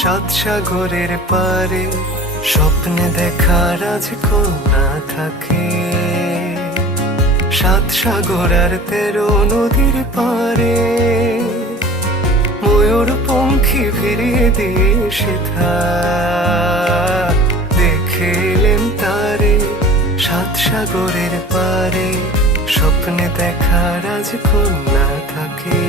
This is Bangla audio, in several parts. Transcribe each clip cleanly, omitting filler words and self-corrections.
সাত সাগরের পারে স্বপ্নে দেখা রাজকন্যা থাকে। সাত সাগর আর 13 নদীর পারে ময়ূর পঙ্খী ফিরিয়ে দিয়ে সেথা দেখে এলেন তারে। সাত সাগরের পারে স্বপ্নে দেখা রাজকন্যা থাকে।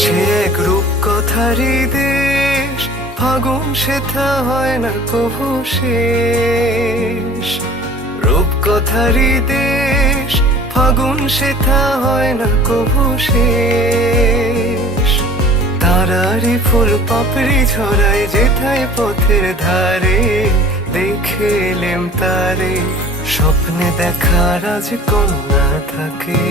সে এক রূপকথারই দেশ, ফাগুন সেথা হয় না কভু শেষ। রূপকথারই দেশ, ফাগুন সেথা হয় না কভু শেষ। তারারি ফুল পাপড়ি ছড়ায় যেথায় পথের ধারে, দেখে এলেম তারে। স্বপ্নে দেখা রাজকন্যা থাকে।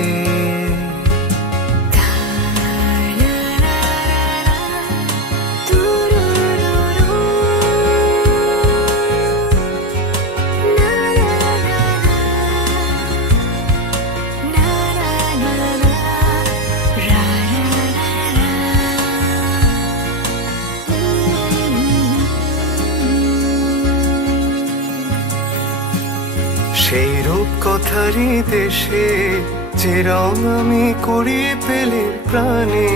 সেই রূপকথারই দেশে যে রং আমি কুড়িয়ে পেলে প্রাণে,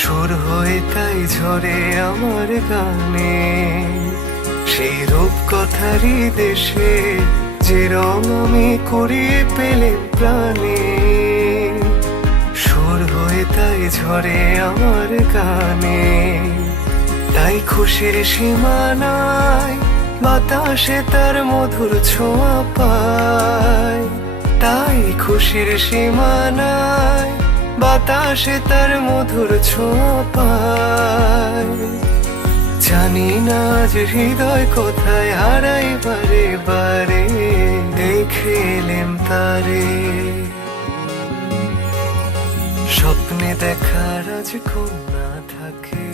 সুর হয়ে তাই ঝরে আমার গানে। সেই রূপকথারই দেশে যে রং আমি কুড়িয়ে পেলে প্রাণে, সুর হয়ে তাই ঝরে আমার গানে। তাই খুশির সীমানায় বাতাসে তার মধুর ছোঁয়া পায়। তাই খুশির সীমানায় বাতাসে তার মধুর ছোঁয়া পায়। জানি না আজ হৃদয় কোথায় হারাই বারে বারে, দেখে এলেম তারে। স্বপ্নে দেখা রাজকন্যা থাকে।